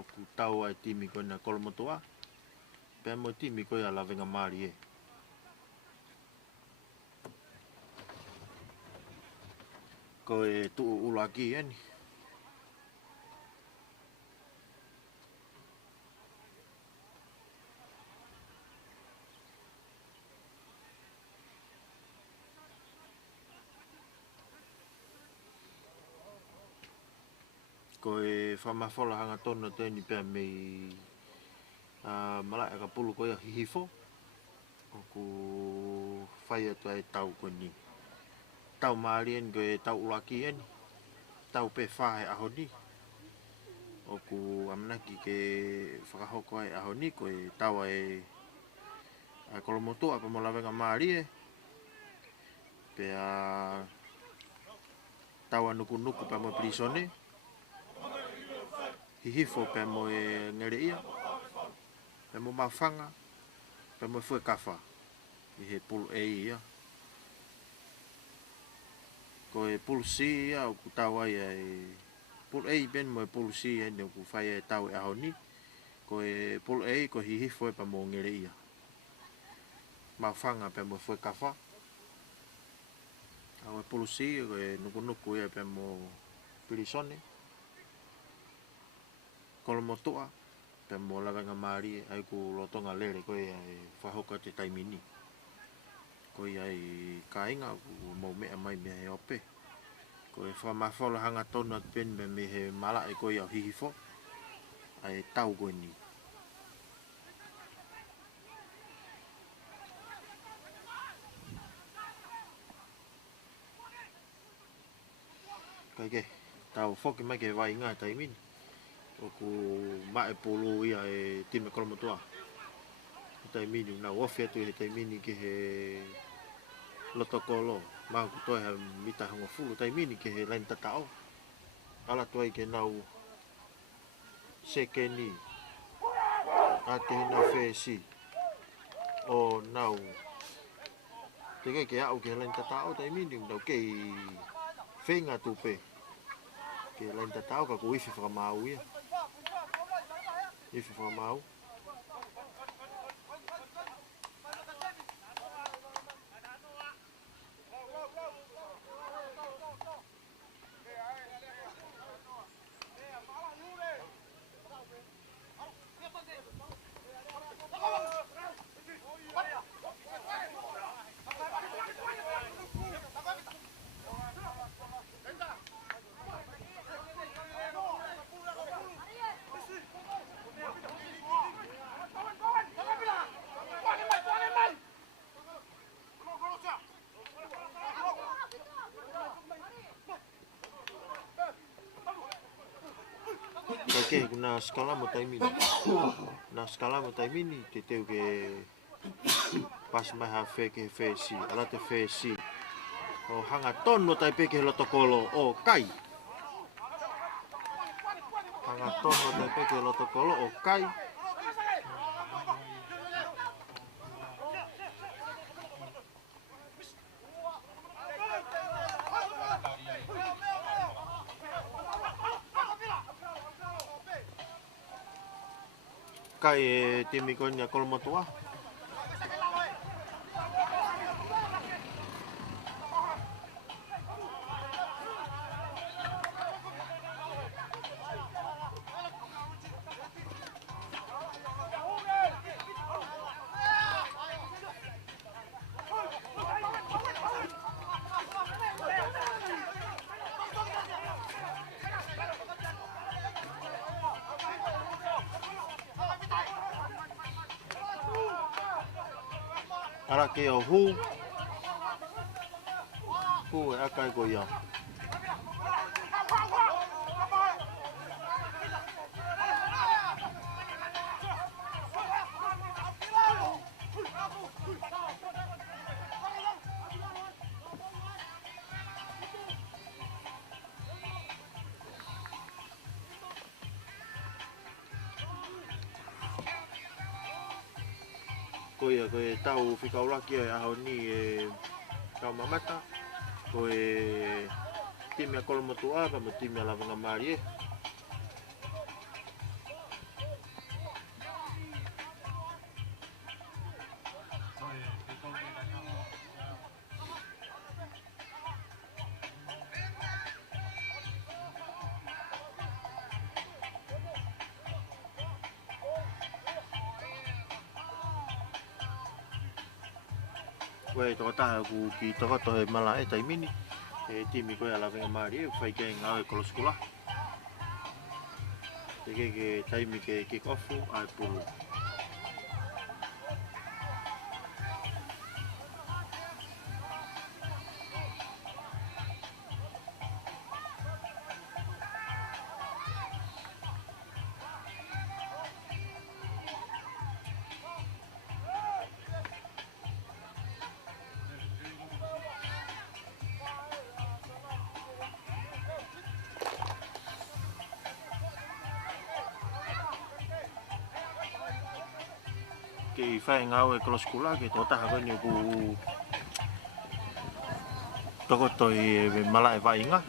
o ku tau ai timi ko na kolomotoa. Pe mo timi ko ia lavenga mari e. Ko e tu ulaki ani. Ko e whamafola hanga tonu tēni pēr mei malai ka pulu ko ia hihifo. O ku whai atu ai tau ko ni. Tau maari en ko e tau ulaki en. Tau pe whae aho ni. O ku amanaki ke whakahoko ai aho ni ko e tau ai kolomotoa pa mo lawenga maari e. Pe tau nuku nuku pa mo prisone. Hihifo pe mo e ngere ia. Pe mo mawhanga. Pe mo fue kafa. I he pulu e ia. Ko e pulu si ia o ku tau ai ai. Pulu e ben mo e pulu si e ne o ku whai e tau e aho ni. Ko e pulu e ko hihifo e pa mo ngere ia. Mawhanga pe mo fue kafa. Au e pulu si ko e nuku nuku ia pe mo pirisone. Kolomotoa. Pe mo lawenga maari ai ku lotonga lere ko e whahoka te taimini. Ko ia e kainga ku mau mea mai mea e ope. Ko e whamawhola hanga tonu at pen me he mala e ko ia hihifo. Ai tau ko ni. Kai ke, tau whoki mai ke vai ngā taimini. O ku mae pulu ia e time kolomotoa. Taimini, na wofi atu he taimini ke he lotokolo. Maa ku toi ha mita honga fulu taimini ke he lain tatao. Ala toi ke nau sekeni. A te hina whesi. O nau. Te kai ke au ke lain tatao taimini. Nau kei whenga tupe. Ke lain tatao ka ku ifi whakamau ia. Ifi whakamau. Ke na skala mo taimini. Na skala mo taimini te teu ke pas mai ha fe ke fesi, ala te fesi. O hanga tono tai pe ke lotokolo o kai. Hanga tono tai pe ke lotokolo o kai. Kai e timi konya kolomotoa. Ara ke o hu. Hu e akai ko ia. Ko ia ko e tau whikauraki ai aho ni e kau mamata. Ko e timi a kolomotoa pa mo timi a lawenga mari e. Koe toko taha ku ki toko to he mala e taimini. E timi koe ala venga maari e whai ke ngā e koloskula. Te ke taimi ke kick offu ai pulu. Ke whai ngā e koloskula ke toko taha koe ni ku toko to e mala e vai inga.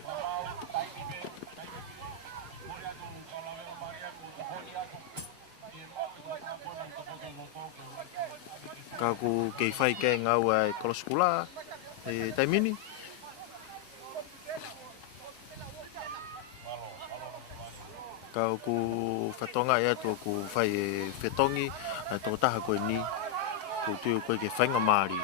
Ka ku ke whai ke ngā e koloskula e taimini. Ka ku whatonga e atu ku whai e whetongi ai toko taha koe ni ku tui koe ke whainga maari.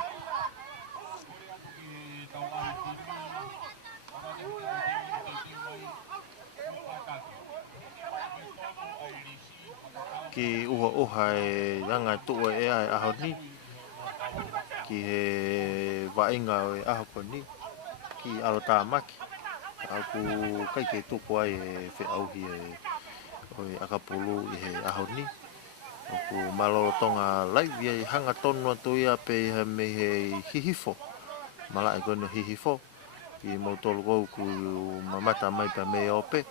Ki uha uha e anga tua e ai aho ni ki he wainga o e aho koe ni ki alo tā maki aku kai ke tuku ai e whi auhi e o e akapulu i he aho ni ku malolo tonga laivi e hanga tonu atu ia pe he me he hihifo mala e koe no hihifo ki mautolu kou ku mamata mai pa me ope.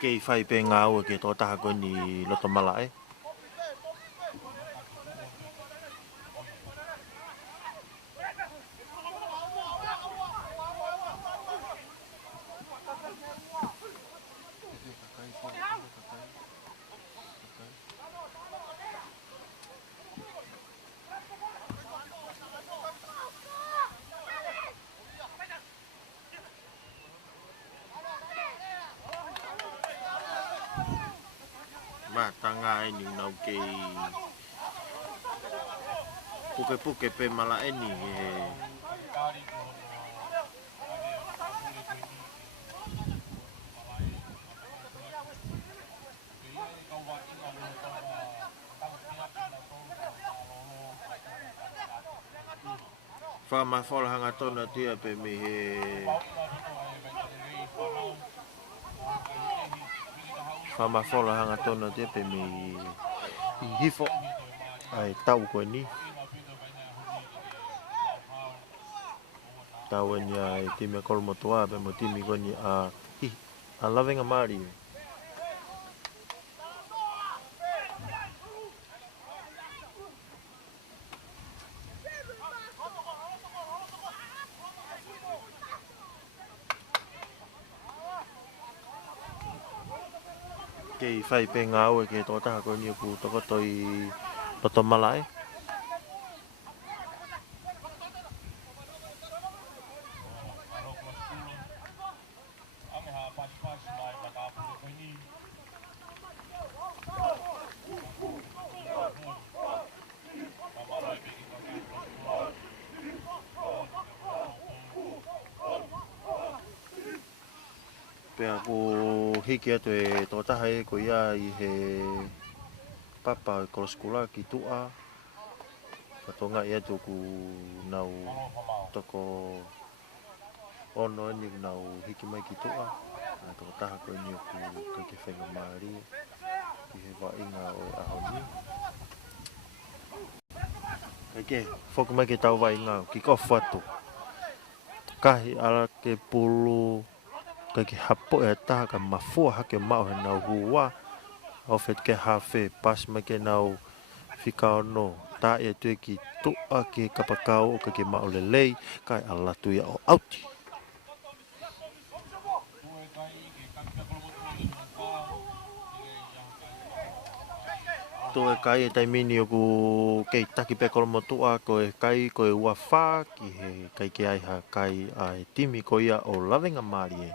Kei whai pe ngā ua ke tō taha koe ni loto mala e. Ma tanga e ni nau kei puke puke pe mala e ni e whamawhola hanga tona tia pe me he whamawhola hanga tona tia pe me i hifo ai tau koe ni tau e ni ai timi a kolomotua pe mo timi koe ni a lavenga maari kei whai pe ngā ue ke tō taha koe ni ku toko toi loto mala e. Pea ku hiki atu e tō taha e ko ia i he papa e koloskula ki tua. Katonga i atu ku nau toko ono ni nau hiki mai ki tua. Tō taha ko ni ku ke whenga maari ki he wainga o e aho ni. Ke whoku mai ke tau wainga ki kofu atu. Kahi ala ke pulu ke hapo e taha ka mafua hake mau he nau huwa o fet ke hawhe pas mai ke nau whika ono ta e tue ki tua ke kapakau o ke mau lelei kai ala tuia o auti. Tō e kai e taimini o ku kei taki pe kolomotua ko e kai ko e ua whā ki he kai ke aiha kai ai timi ko ia o lavenga maari e.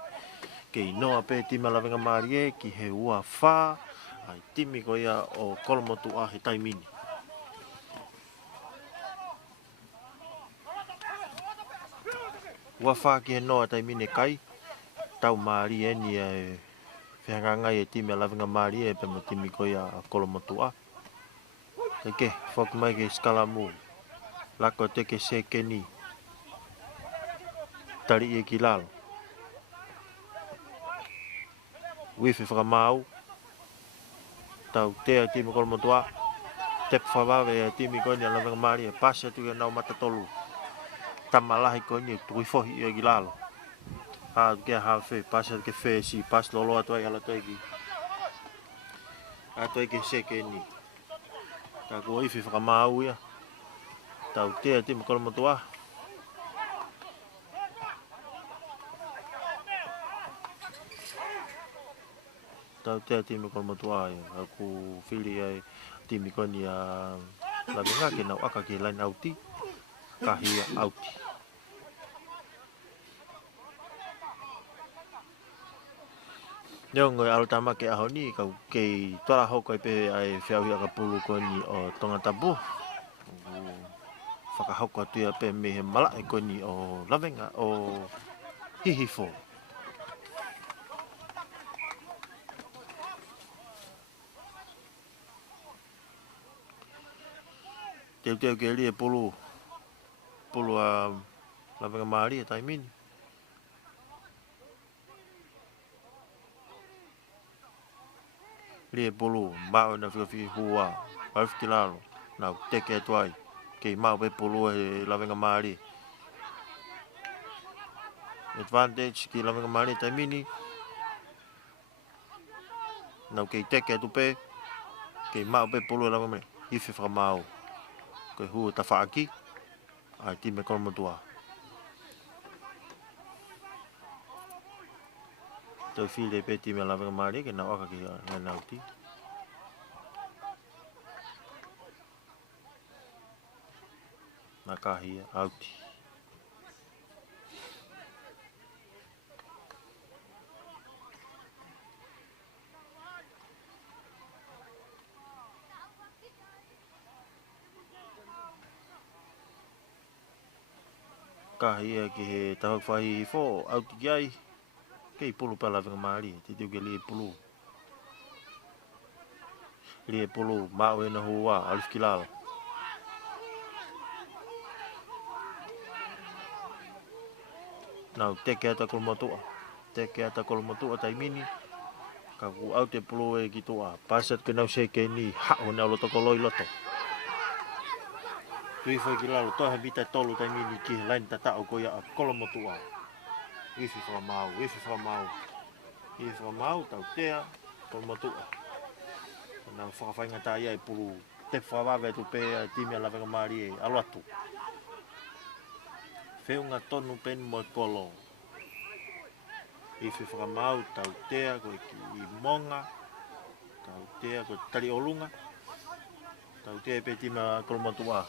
Kei noa pe tima lavenga maari e ki he ua whā Ai timi ko ia o kolomotua he taimini. Ua wha ki he noa taimini kai, tau maari e ni e whiangangai e timi a lavinga maari e pe mo timi ko ia o kolomotua. Teke, whaku mai ke skalamu, lako teke sekeni, tari e ki lalo. Wifi whakamau, tau tea timi kolomotua, tepu whawawe e timi ko ni a lavinga maari e pase tu e nau matatolu. Tamalahi ko ni tui fohi e ki lalo. Ha ke ha fe pase ke fe si pas lolo atu ai ala tu ki. Atu ai ke sekeni. Ka ko wifi whakamau ia. Tau tea timi kolomotua. Tau tea timi kolomotua ia. Aku whiri ai timi ko ni a lavinga ke nau aka ki lain auti. Kahia auti. Neo ngoi alutama ke aho ni kau kei tola hoko i pe ai whiauhi aka pulu ko ni o tonga tabu. Whakahoko atu ia pe me he mala e ko ni o lavenga o hihifo. Teu teu ke li e pulu a lavenga maari e taimini. Li e pulu mao na whiawhi hua alfiki lalo na teke atu ai. Kei mao pe pulu e lavenga maari. Advantage ki lavenga maari e taimini. Nau kei teke atu pe. Kei mao pe pulu e lavenga maari. Hifi whakamau. Kei hua ta whaaki. Ai time kolomotua. Tau while pe time lavenga maari ke nau aka ki la nauti. Na kahia auti. Kahia ki he tahok whahi fo auti ki ai. Kei pulu pa lavenga maari. Te tiu ke li e pulu. Li e pulu mao e na hua alfiki lalo. Nau teke ata kolomotua. Teke ata kolomotua taimini. Ka ku au te pulu e ki toa. Pasat ke nau seke ni hao na loto koloi loto. Tui foi ki lalo toha bita tolu taimini ki lain tatao ko ia a kolomotua. Wifi whamau, wifi whamau. Wifi whamau tau tea kolomotua. Nau whakawhainga ta ia e pulu. Te whawawe tu pe timi a lavenga maari e aluatu. Whiunga tonu pen mo kolo. Wifi whakamau tau tea ko i monga. Tau tea ko tari olunga. Tau tea pe tima kolomotua.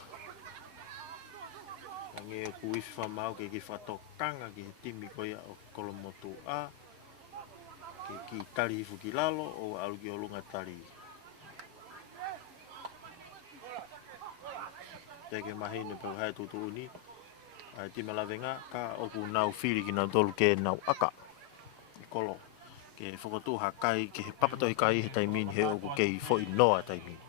Nge ku wifi whamau ke ki whatokanga ki timi ko ia o kolomotua. Ke ki tari hifu ki lalo o aluki olunga tari. Teke mahine pe hai tutu uni. Ai tima lavenga ka oku nau whiri ki nau tolu ke nau aka. Kolo. Ke whakotu hakai ke he papatoi kai he taimini he oku kei fo i noa taimini.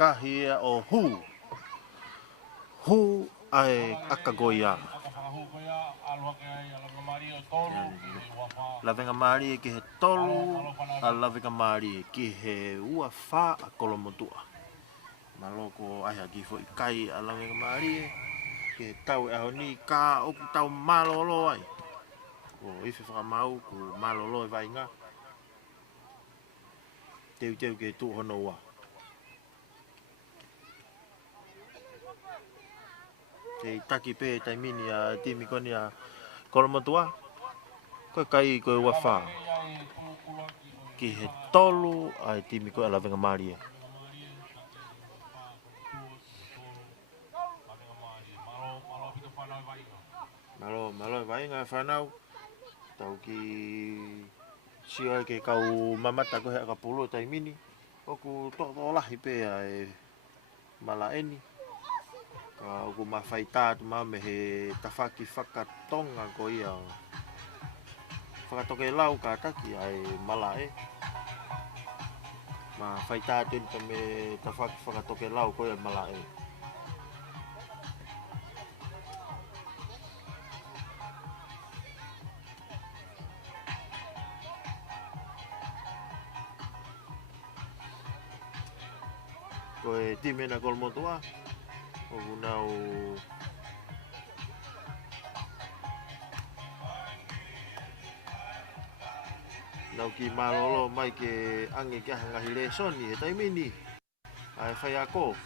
Kahia o hu. Hu ai akagoia. Lavenga maari ki he tolu a lavenga maari ki he ua wha a kolomotua. Maloko ai haki fo i kai a lavenga maari ki he tau e aho ni ka oku tau malolo ai. Ko ifi whakamau ku malolo e vainga. Teu teu ke tu hono ua. Te taki pe taimini a timi koni a kolomotua. Koe kai koe wafa. Ki he tolu ai timi koe alavenga marie. Malo vai ngai whanau. Tau ki sia ke kau mamata koe hea ka polo taimini. Oku to lahi pe ai malaeni. Ka oku mawhaita tu mame he tawhaki whakatonga ko ia. Whakatoke lau ka taki ai malae. Ma whaita tu me tawhaki whakatoke lau ko ia malae. Koe timena kolmotua. Oku nau ki malolo mai ke ange kia ngahi le soni he taimini. Ai whai ako.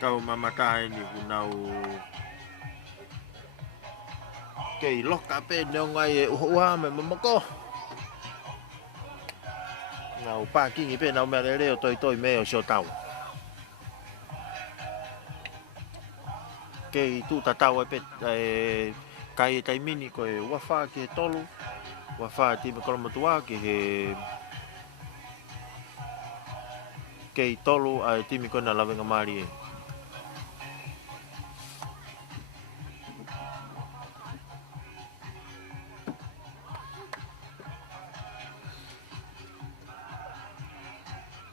Kau mamata ni kunau kei loka pe neo ngai e uhua me mamako. Ngau parking pe nau mere leo toi me o sio tau. Kei tu tatau e pe kai tai mini ko e wafa ke tolu. Wafa ti me kolomotua ke he kei tolu ai ti mi kona lavenga mari.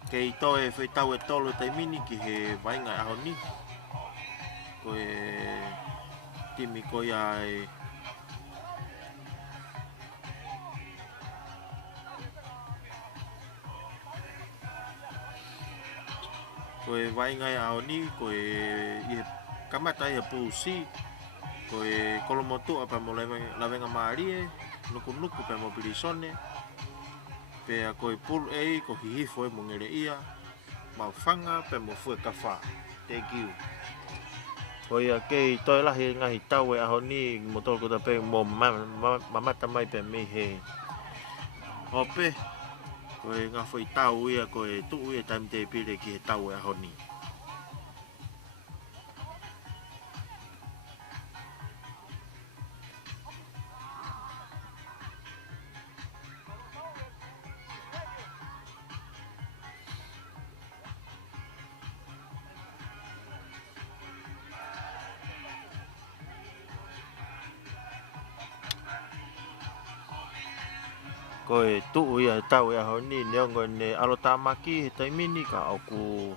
Kei to e whai tau e tolu tai mini ki he vainga aho ni. Ko e timi ko ai ko e vainga aho ni ko e kamata e pusi ko e kolomotu apa mo lavenga marie nuku pe mo bilisone. Pe a koe pulu ei ko hihifo e mongere ia mawhanga pe mo fue kawha. Thank you. Ko ia kei toi lahi ngahi tau e aho ni motol ko ta pe mo mamata mai pe me he. Ope ko e ngā whai tau ia ko e tuu ia taimi te pire ki he tau e aho ni. Ko e tuu ia tau e aho ni neongo ne alotamaki he taimini ka oku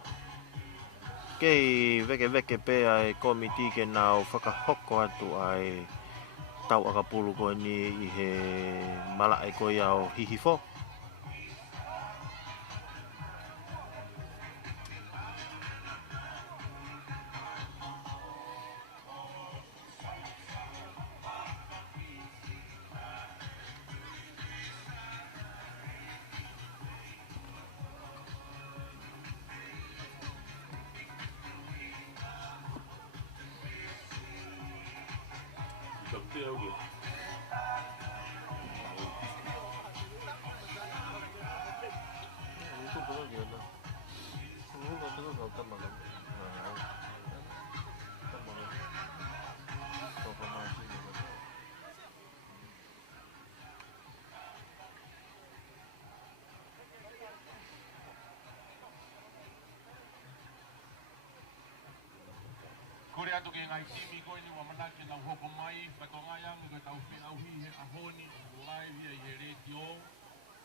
kei veke pe ai komiti ke nau whakahoko atu ai tau akapulu ko ni i he malae ko ia o hihifo. Kore atu ke ngai timi ko ni wa manake na hoko mai pa to ngai ang ko tau fi au hi he ahoni live ia i he radio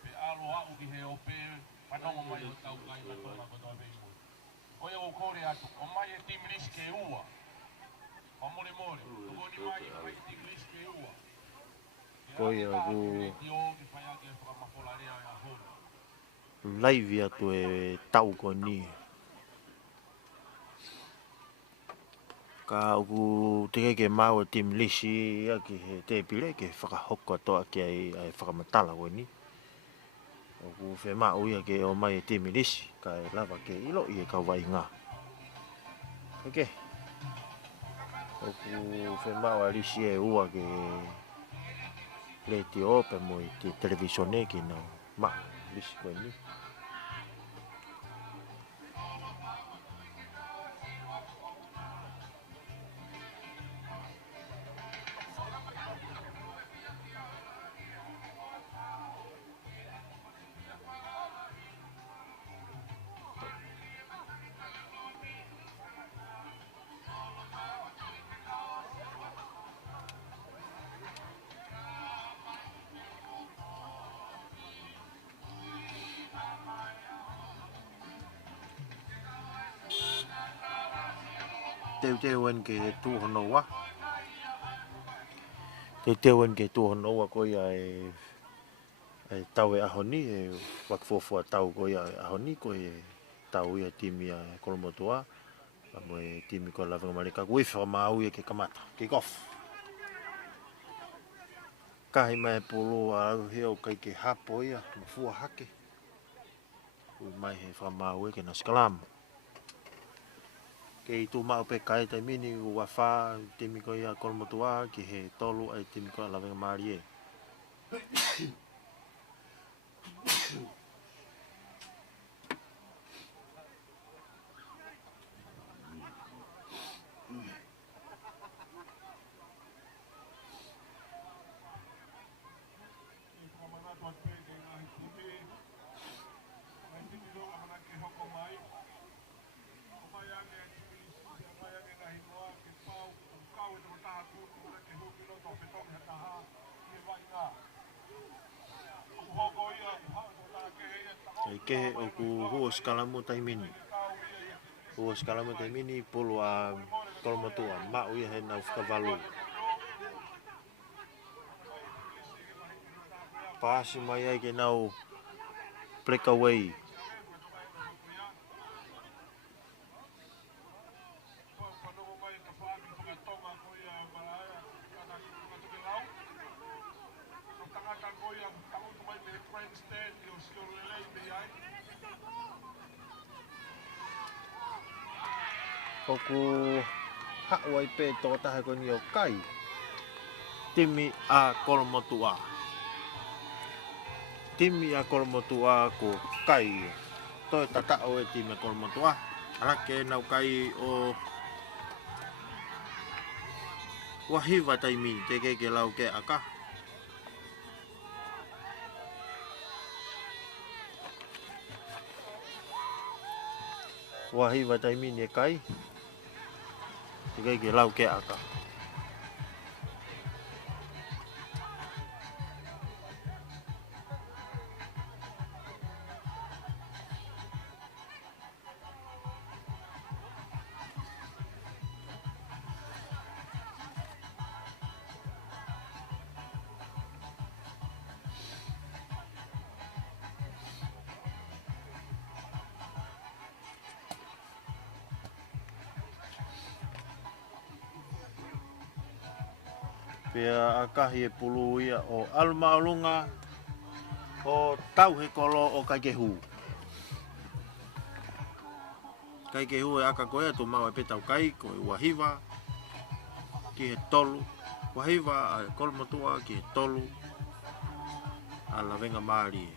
Pe alo au ki he o pe panongo mai o tau kai na tonga ko toa beisbol. O ia o kore atu, o mai e team list ke ua. O more more, tuko ni mai e mai team list ke ua. Ko ia ku Ki o ki whai ake e whakamawholarea e a horo. live atu e tau ko ni. Ka ku te ke mau e team lisi ia ki he te pile ke whakahoko toa ki ai whakamatala ko ni. O ku whe mau ia ke o mai e team lisi ka e lava ke ilo i e ka vai ngā. Okay. O ku whe mau a lisi e ua ke le te ope mo i te televisione ki na ma lisi ko ni. Teu en ke tu hono wa. Teu en ke tu hono wa ko ia e tau e ahoni e wakfofua tau ko ia e ahoni ko e tau ia timi a Kolomotua. Mo e timi ko la venga malika ko ifa mau ia ke kamata. Kick off. Kai mai polo a heo kai ke hapo ia mafua hake. Ui mai he fa mau ke na skalam. Ke tu mau pe kai te mini wa fa timi ko ia Kolomotua ki he tolu ai timi ko la venga marie. Ke o ku ho skalamu tai mini. Ho skalamu tai mini polo a Kolomotua ma u he na fkavalu. Pasi mai ai ke nau breakaway. Oku hawai pe to tahe ko ni o kai. Timi a Kolomotua. Timi a Kolomotua ko kai. Toi tata o e timi a Kolomotua. Arake nau kai o wahiva taimi te ke lau ke aka. Wahiva taimi ne kai. Te ke lau ke aka. Pea akahi e pulu ia o almaulunga o tau he kolo o Kaikehu. Kaikehu e aka koea tu mau e petau kai ko e wahiva ki he tolu. Wahiva a Kolomotua ki he tolu a la venga maari.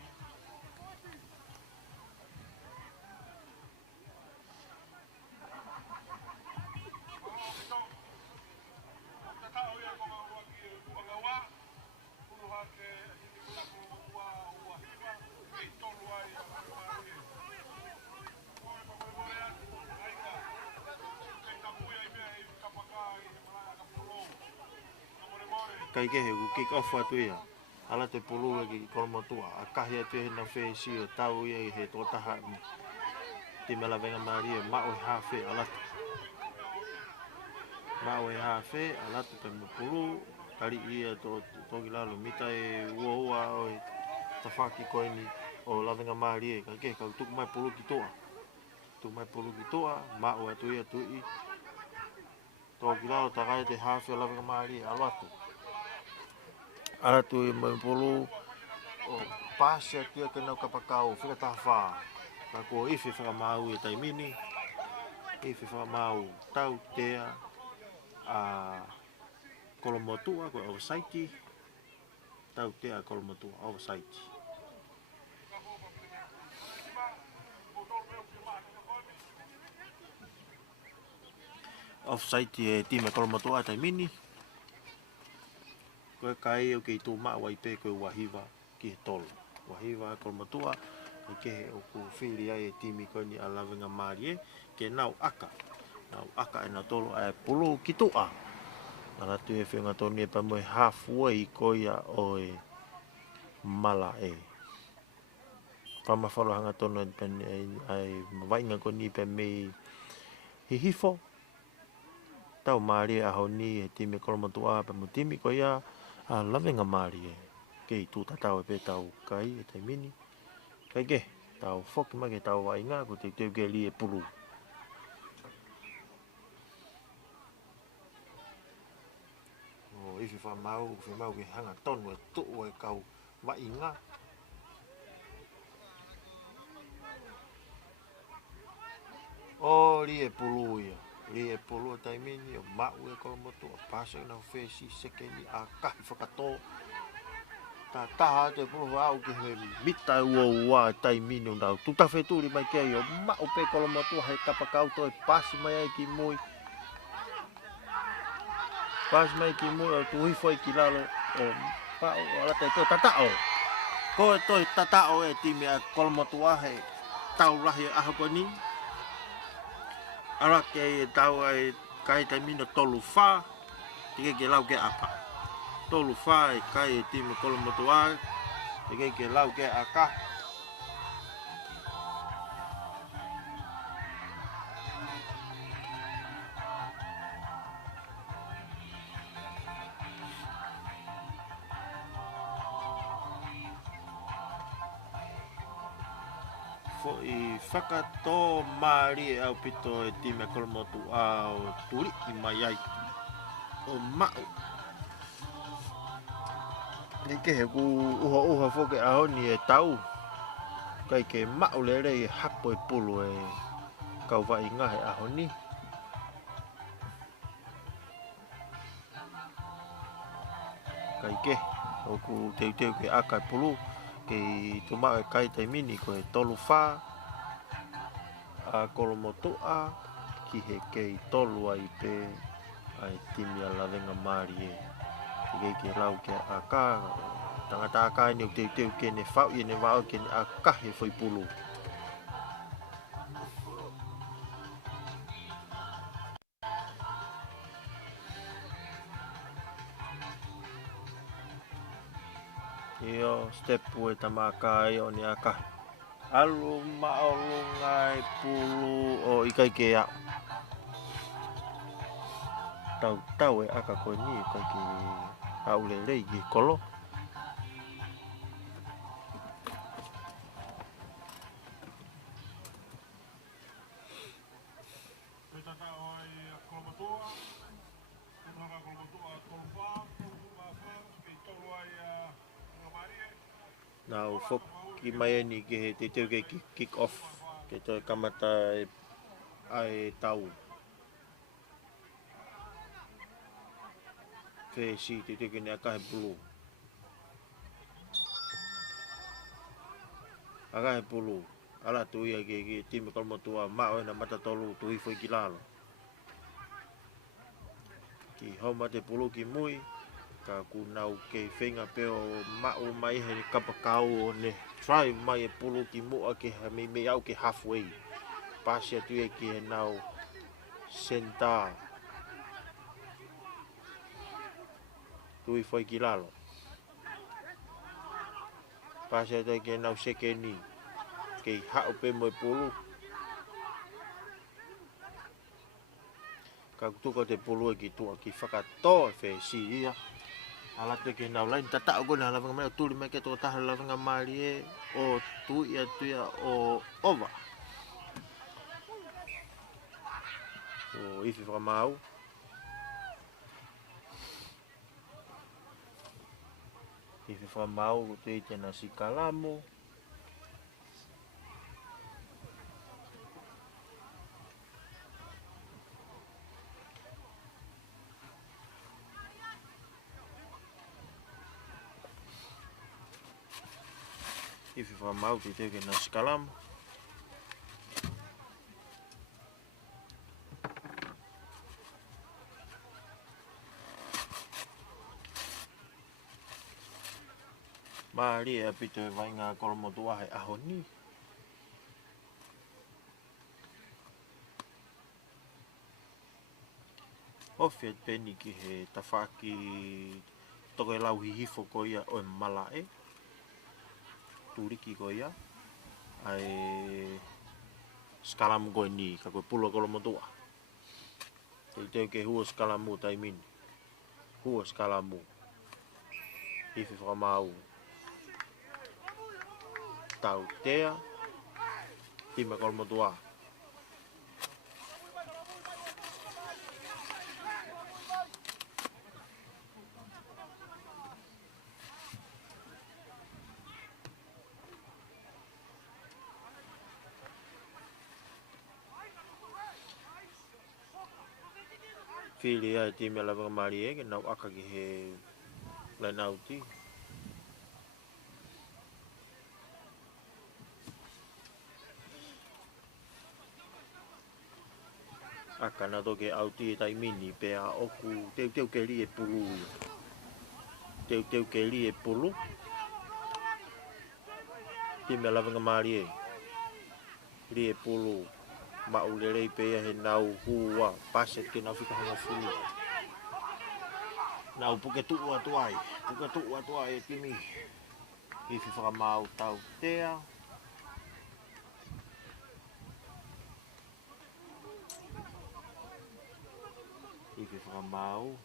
Kaikehu kick off atu ia. ala te pulu e ki kolomotua a kahi atu e na whee si o tau ia i he tōtaha te mela venga maria mao e hawhe ala mao e hawhe ala te pe pulu kari ia toki lalo mita e ua o e tawhaki koe ni o la venga maria ka ke kau tuku mai pulu ki toa tu mai pulu ki toa mao atu ia tu i toki lalo takai te hawhe la venga maria ala tu ala tu i mai pulu o pase atia ke nau kapakau whika tawha ka ko iwhi whakamau e taimini iwhi whakamau tau tea a kolomotua ko osaiti tau tea kolomotua osaiti osaiti e time kolomotua taimini ko kai o ke tu ma wai pe ko wahiva ki tol wahiva kolomotua ke o ku fili ai timi ko ni alavenga marie ke nau aka e na tolo ai pulu ki toa ala tu e whenga toni e pa moe halfway ko ia o e mala e pama whalo hanga tono ai wainga ko ni pe mei hihifo tau marie a honi e timi kolomotua pa mo timi ko ia a lavenga marie ke tu tatau e pe tau kai e te mini kai ke tau foki ma ke tau wainga ko te teu ke li e pulu o ifi fa mau ke hanga tonu e tu e kau wainga o li e pulu ia li e pulu tai mini o mau e kolomotua paso na fesi sekeni a kahi whakato ta taha te pulu au ke he mita ua tai mini ndau tu ta feturi mai ke o mau pe kolomotua he kapakau to e pasi mai ai ki mui pasi mai ki mui o tu hifoi ki lalo o pa o ala te to tatao ko to tatao e timi a kolomotua he tau lahi a ko ni ara ke tau ai kai tai mino tolu fa ke lau ke aka tolu fa e kai timi kolomotua ke lau ke aka fo i whakato maari au pito e time kolomotua o turi i mai ai o mau ni ke he ku uha foke a honi e tau kai ke mau lere i hapo e pulu e kau vai ngahe a honi kai ke o ku teu ke aka pulu ke tu mau e kai tai mini ko e tolu fa a kolomotua ki he kei tolu ai pe ai timi a lavenga marie ke lau ke aka tangata aka ni o teu ke ne fau i ne wao ke ne aka he foi pulu io step e tamaka i o ni aka alu maolu ngai pulu o ikai ke a tau e aka ko ni kai ke au le ki kolo now fok ki mai ni ke te teu ke kick off ke to kamata ai tau fe si te teu ke ni aka bulu aka bulu ala tu ia ke time kolomotua ma o na mata tolu tu i foi ki lalo ki homa te pulu ki mui ka ku nau ke whenga peo mau mai he kapakau o ne try mai e pulu ki mua ke me au ke halfway pasi atu e ki he nau senta tui foi ki lalo Pase te ke nau seke ni. Ke hao pe mo pulu. Ka tuka te pulu ki tua ki whakatoa fe si ia. Ala te ke nau lain tatao kona la vanga mai tuli mai ke to taha la vanga mari e o tuia o ova. O ifi whakamau. Ifi whakamau te i tena si kalamo. Ifi whakamau te te ke na si kalamo. Maari e apito e vai ngā kolomotua he aho ni. Ofe peni ki he tawhaki toko e lau hihifo ko ia o e malae. Turiki ko ia. Ai skalamu koe ni, ka koe pulo kolomotua. Te teo ke hua skalamu tai mini. Hua skalamu. Ifi whakamau. Tau tea. Tima kolomotua. Fili ai tima la vanga mari e, ke nau aka ki he lai nauti. Aka na toke auti e tai mini pe a oku teu ke li e pulu. Teu ke li e pulu. Tima la vanga mari e. Li e pulu. Mau le rei pe he nau hua paset ke nau fika hanga fulu. Nau puke tuu atuai. Puke tuu atuai e timi. Ifi whakamau tau tea. Ifi whakamau.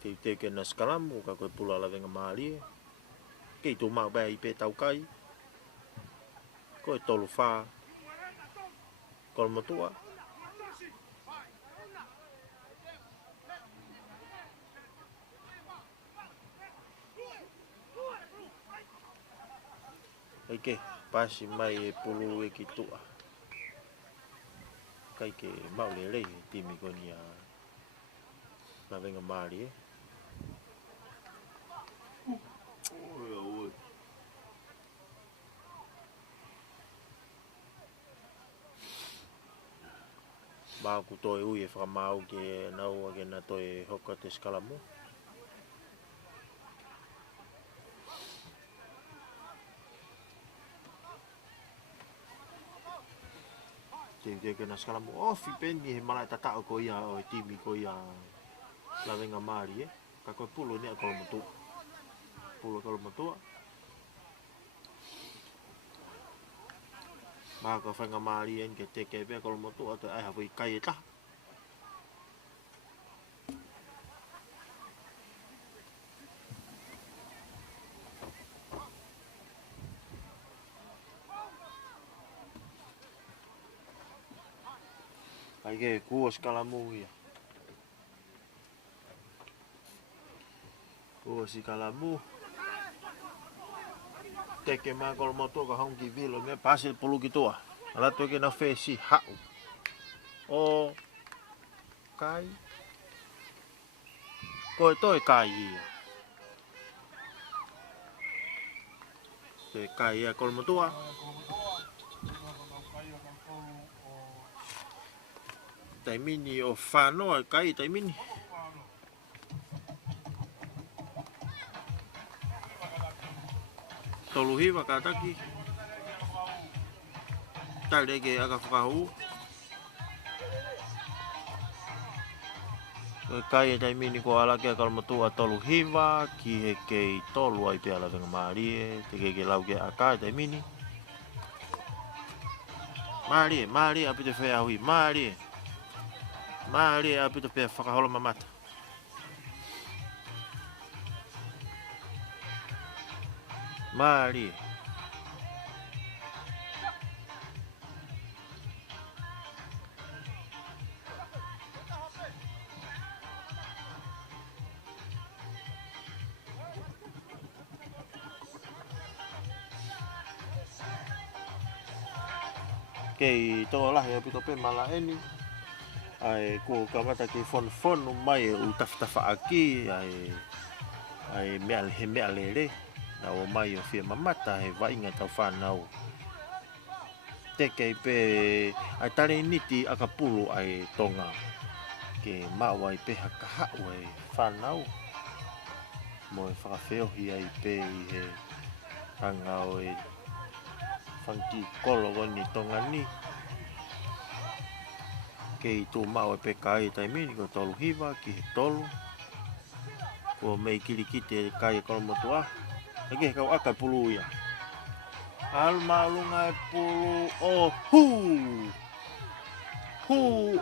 Kei te ke na skalamu, ka koe pula la venga maali e. Kei tō mau bea i pe tau kai. Koe tolu whā. Kolomotua. Eike, pasi mai e pulu e ki tua. Kai ke mau le rei timi koni a la venga maali e. Mā ku toi ui e whakamau ke nau ake na toi hoka te skalamu. Te ke na skalamu ofi peni he malai tatao ko ia o e timi ko ia la venga mari e. Ka koe pulo ni a kolomotua. Pulo kolomotua. Mā ka whainga mari en ke te kepea kolomotua te ai hawai kai e taha. Kai ke kua skalamu ia. Kua skalamu. Teke mā kolomotua ka hongi vilo me pasi pulu ki toa. Ala toke na whesi hau. O kai. Koe toi kai ia. Te kai ia kolomotua. Tai mini o whanoa kai tai mini. Tolu hiwa kataki. Tai rege aga whakahu. Kai tai mini ko ala ke kalau matua tolu hiva ki he ke tolu ai pe ala venga marie te ke lau ke aka tai mini marie apite fe ahui marie apite pe whakahola mamata marie ke to lah ya pito pe mala eni ai ko kamata ke fon mai u tafa aki ai me ale na o mai o fia mamata he vai nga tau whanau te kei pe ai tare niti akapulu ai tonga ke maua i pe hakaha ai whanau mo e whakawheo hi ai pe i he hanga o e whanki kolo ni tonga ni ke i tō mau e pe kai tai mini ko tolu hiva ki he tolu ko mei kirikite e kai e kolo motua e ke kau aka pulu ia al malunga e pulu o hu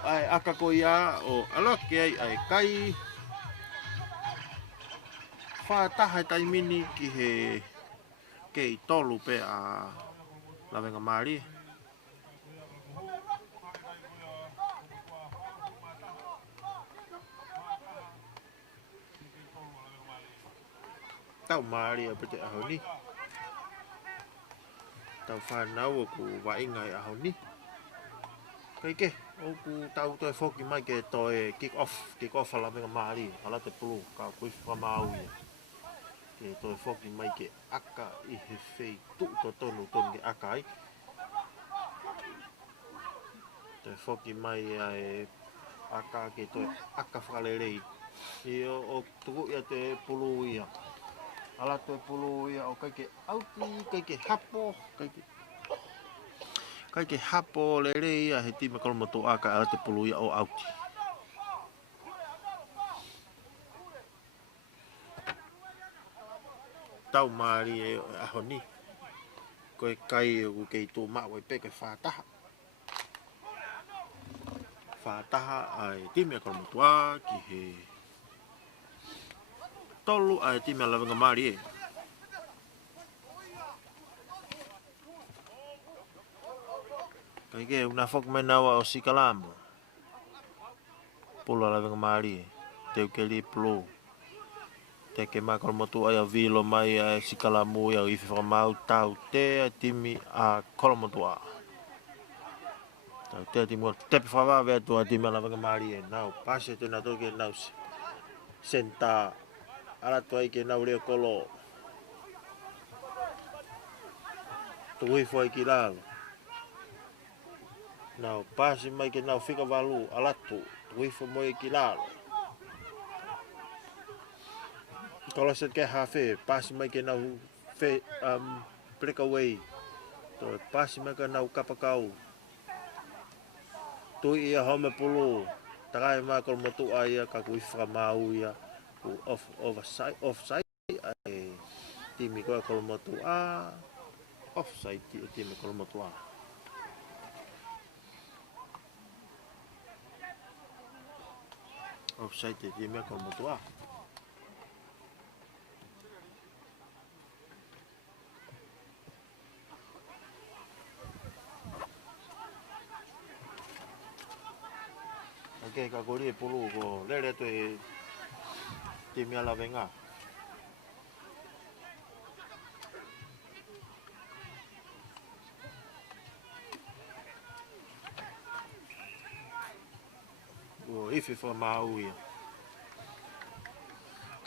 ai aka ko ia o aloke ai kai whātaha tai mini ki he ke i tolu pe a lawenga mari tau mari a pete aho ni tau whanau o ku wainga e aho ni kai ke o ku tau toi foki mai ke toi kick off ala venga mari ala te pulu ka kui whamau ia ke toi foki mai ke aka i he whei to tonu ke aka ai toi foki mai ai aka ke toi aka whalerei i o tuku ia te pulu ia ala te pulu ia o kai ke auti kai ke hapo lere ia he tima kolo moto aka ala te pulu ia o auti tau mari e aho ni koe kai o kei tō mau e peke whātaha ai tima kolo moto a ki he tolu ai tima lawenga mari e kai ke una fok mai nawa o sikalambo pula lawenga mari e teu ke li pulu te ke makol motu ai a vilo mai a sikalamu ia i whakamau tau te timi a kolomotu a tau te timi o tepe whawawe atu a timi a lawenga mari e nau pase te na toke nau senta ala tu ai ke nau leo kolo tu hui foi ki lalo nau pasi mai ke nau whika walu ala tu hui foi moi ki lalo kalau set ke hafe pasi mai ke nau fe break away to pasi mai ke nau kapakau tu ia home pulu takai ma kol motu ai ka ku fa mau ia ku offside ai timi ko kol motu a offside timi kol motu a offside timi kol motu a ke ka gori e pulu ko lere to e timi ala venga o ifi fa mau ia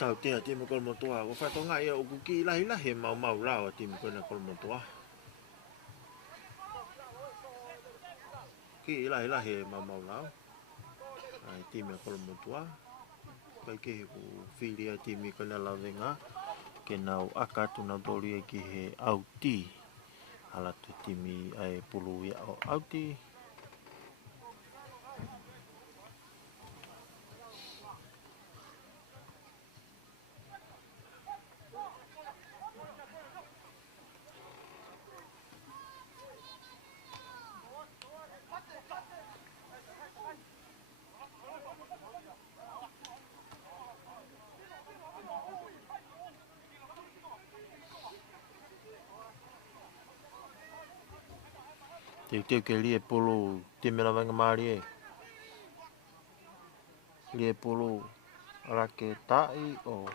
tau te timi kol motua o fa tonga ia o kuki lahi mau lao timi ko na kol motua ki lahi mau lao ai timi kol motua kai ke ku filia timi ko na la venga ke nau aka tu na doli ki he auti ala tu timi ai pulu ia o auti Te ke lie polo te mena vanga mari e. Lie polo rake tai o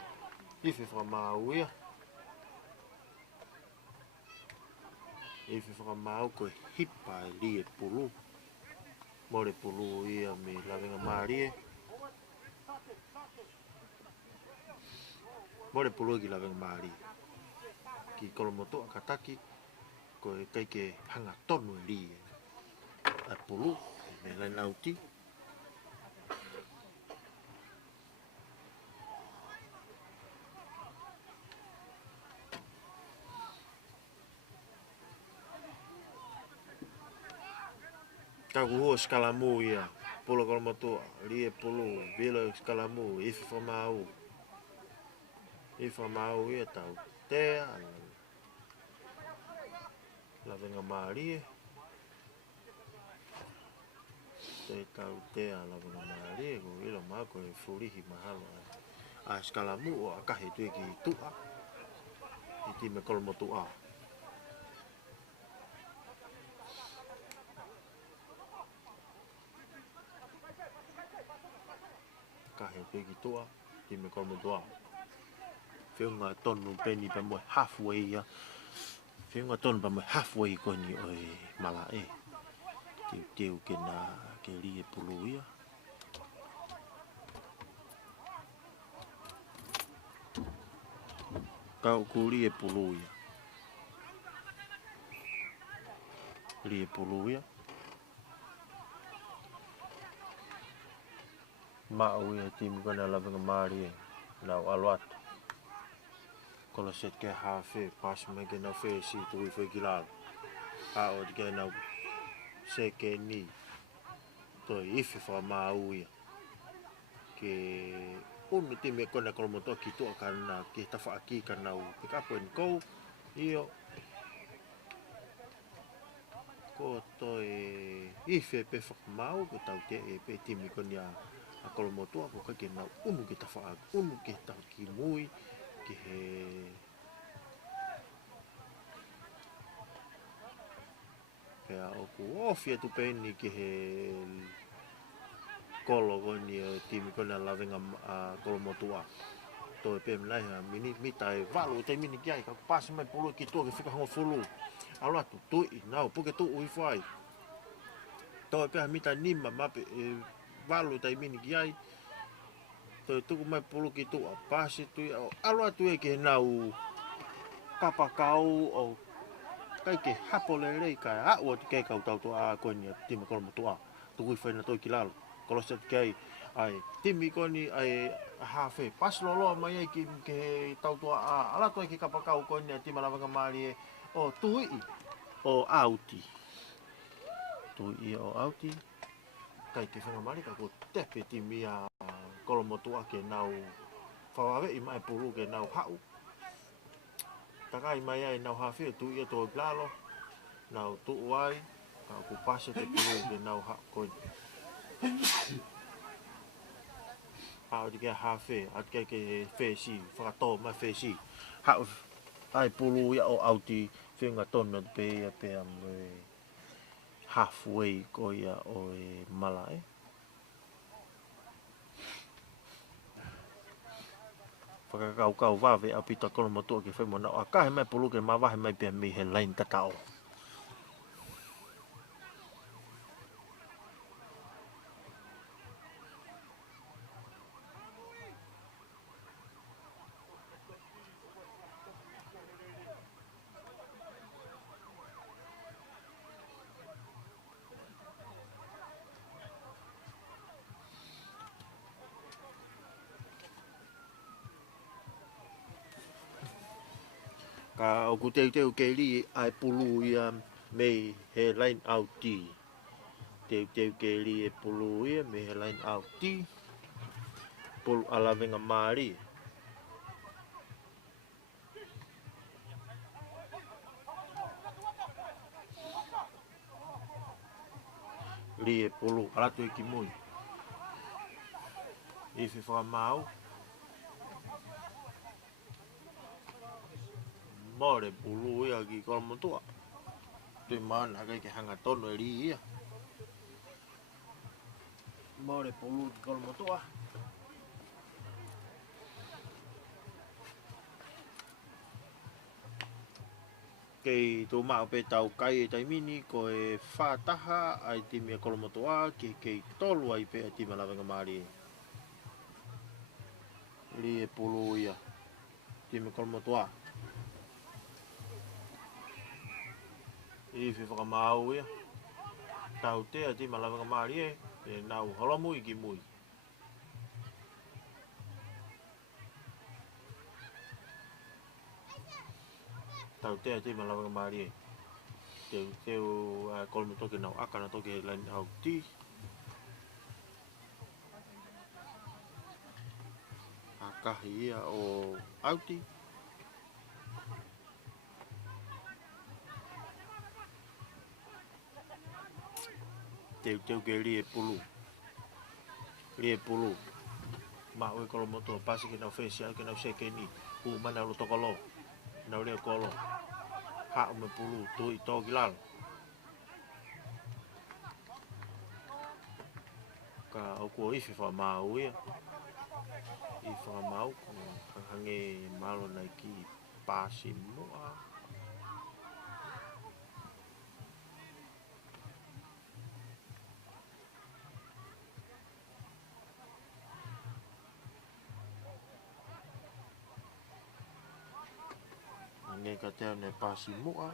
ife whamau ia. Ife whamau koe hipa e lie polo. More polo ia me lavenga mari e. More polo ki lavenga mari. Ki kolomoto akataki koe kai ke hanga tonu e lie. A polo me lai nauti. Kaku hua skalamu ia. Polo kolomoto lie polo velo skalamu ife whamau. Ife whamau ia tau tea. Lavenga mari e. Te tau tea lavenga mari e. Ko ilo mako e furihi mahalo. A skalamu o akahi tue ki tua. Iti me kolomoto a. Kahe tue ki tua. Iti me kolomoto a. Whiunga tonu peni pa moe halfway ia. Whiunga tonu pa moe halfway ko ni oi mala e. Teu ke na ke lie pulu ia. Kau ku lie pulu ia. Lie pulu ia. Ma'u ia timi kona lavenga mari e. Nau aluatu. Kola set ke hafe pas me ke na fe si tui fe kilalo. Hao di ke na se ke ni. Toi ife wha ma'u ia. Ke unu timi kona kolomoto ki tua kana ki tafa aki kana u. Pikapo en kou. Io. Ko toi ife pe wha ma'u ko tau te e pe timi kona a kolomoto ko kake na unu ke tafa unu ke tau ki mui. Ki he pea oku ofia tu peni ki he kolo koni o timi kona lavenga kolomotua. Toi pe mlai ha mini mita e valu te mini kiai ka pasi mai pulu ki tua ke whika hongo fulu. Alua tu tui nau puke tu ui whai. Toi pe ha mita nima mape valu te mini kiai. Toi tuku mai pulu ki tua pasi tui alua tu e ke nau papakau o kai ke hapole rei kai a o ke kau tau to a koni timi kolomotua. Tuku i whaina toi ki lalo. Kolo set kei ai timi koni ai hafe pas lolo mai ai ki ke tau to a ala toi ki kapakau koni timi lavanga mari e o tui o auti. Tui o auti. Kai ke whanga mari ka ko tepe timi a kolomotua ke nau whawawe i mai pulu ke nau hau. Takai mai ai nau hafe tu ia to glalo. Nau tu wai ka ku pase te pulu ke nau ha ko. Hau di ke hafe at ke fesi whakato mai fesi. Hau ai pulu ia o auti whiunga tono pe ia pe amwe halfway ko ia o e malai. Whakakau wawe a pita kolomotua ke whaimona o akahe mai pulu ke mawahe mai pe mi he lain tatao. Ka o ku teu ke li ai pulu ia mei he lain auti. Teu ke li e pulu ia mei he lain auti. Pulu ala venga mari. Li e pulu ala tu ki mui. Ife wha mau. More pulu ia ki kolomotua. Tui mana kai ke hanga tono e ri ia. More pulu ki kolomotua. Kei tō mao pe tau kai e taimini ko e whātaha ai timi e kolomotua ki kei tolu ai pe e tima lawenga maari e. Ri e pulu ia. Timi kolomotua. I fi whakamau ia. Tau te a tima lawenga maari e. E nau holomui ki mui. Tau te a tima lawenga maari e. Teu kolomotua ki nau akana toki he lain au ti. Akahi ia o auti. Teu ke ri e pulu. Ri e pulu. Mau e kolomotua pasi ki nau whesi ki nau seke ni. Mana lo tokolo. Nau leo kolo. Hao me pulu tu i toki lalo. Ka au kua ifi whamau ia. I whamau hange malo nai ki pasi mua. Hange ka teo ne pasi mua.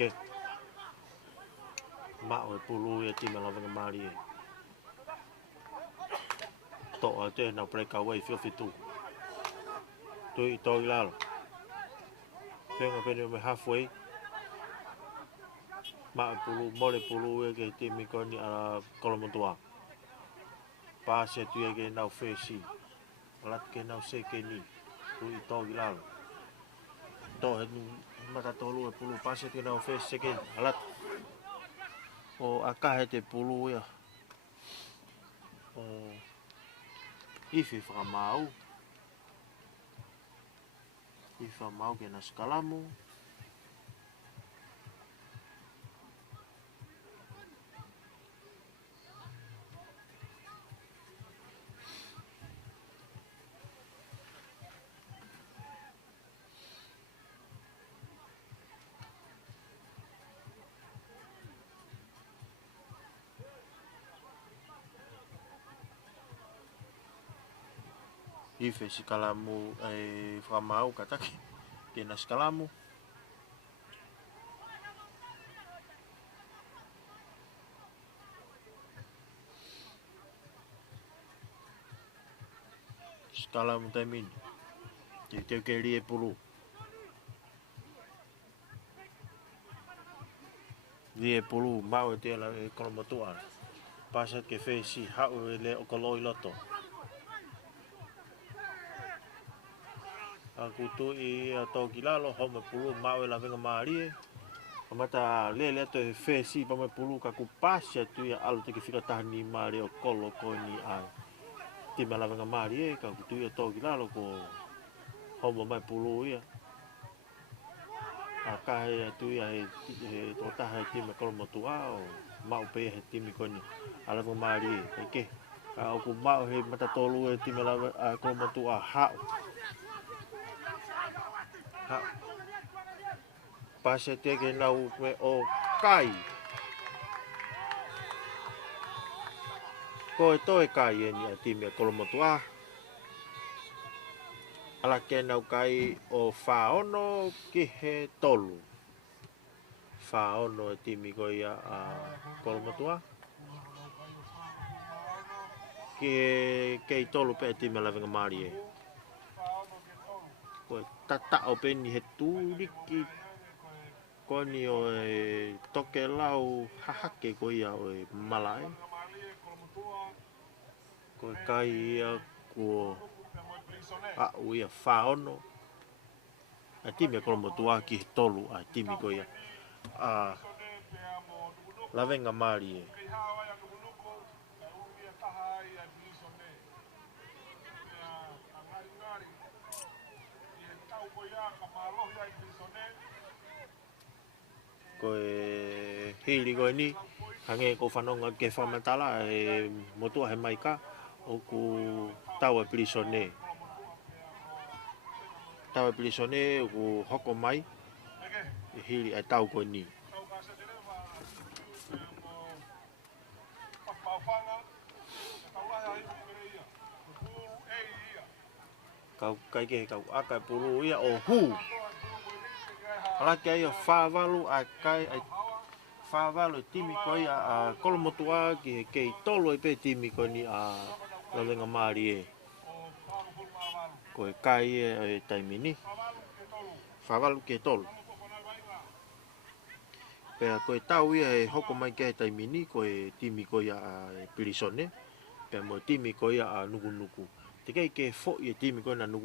Okay. Mao e pulu e tima lawenga maari e. Toa te nau break away fio fitu. Tui toi lalo. Tenga pene me halfway. Mao e pulu, mole pulu e ke timi koni a kolomotua. Pase tu e ke nau whesi. Lat ke nau seke ni. Tui toi lalo. Toa he mata tolu e pulu pase ke nau whesi seke. Alat. O akahe te pulu ia. O ifi whakamau. Ifi whakamau ke na skalamu. Ife si kalamu whamau kataki ke na skalamu. Skalamu taimin. Teu ke ri e pulu. Ri e pulu mau e te la e kolomotua. Pasat ke whesi hau e le o koloi loto. Aku tu i a toki lalo home pulu mau e la venga maari e. Mata le to e whesi pa me pulu ka ku pasha tu i alu te ke whika tahani maari o kolo ko ni ai. Tima la venga maari e ka ku tu i a toki lalo ko home mai pulu ia. A kahe a tu i a he totaha e tima kolomotua o mau pe he timi koni ala venga maari e ke. Ka oku mau he mata tolu e tima la kolomotua hao. Pase te ke nau me o kai. Ko e toi kai e ni a timi a kolomotua. Ala ke nau kai o whaono ki he tolu. Whaono e timi ko ia a kolomotua. Ke i tolu pe e timi a lawenga maari e. Ko e tata o pe ni he tūriki. Koni o e toke lau hahake ko ia o e malai. Ko kai ia ko Pea mo e prisoner. a uia whaono. A timi a kolomo tua ki he tolu a timi ko ia. A Prisoner pea mo nukunuku. lavenga mari e. Kei hawa ia nukunuku. E uia taha ai ai prisoner. Pea a ngari ngari. I e tau ko ia ka mālohi ai prisoner. Ko e hili ko ni. Hange ko whanonga ke whamatala e motua he maika. O ku taua prisoner. Taua prisoner o ku hoko mai. Eke. E hili ai tau ko ni. Tau ka se tere wha. Pea mo. Whakpauwhanga. E tau lahe ai kukere ia. Ko pūru ei ia. Kau kai ke kau aka puru ia o hu. Toa pūru ko ni se kai ha. Ala ke ai o whāwalu a kai ai whāwalu e timi ko ia a kolomotua ki he kei tolo e pe timi ko ni a lawenga maari e. O whakapuru māwaru. Ko e kai e taimini. Māwaru ke tolu. Whāwalu ke tolo. Tamo ko kona wainga. Pea ko e tau ia e hoko mai ke taimini ko e timi ko ia a pirisone. Pea mo timi ko ia a nuku nuku. Te kei ke fo i e timi ko na nuku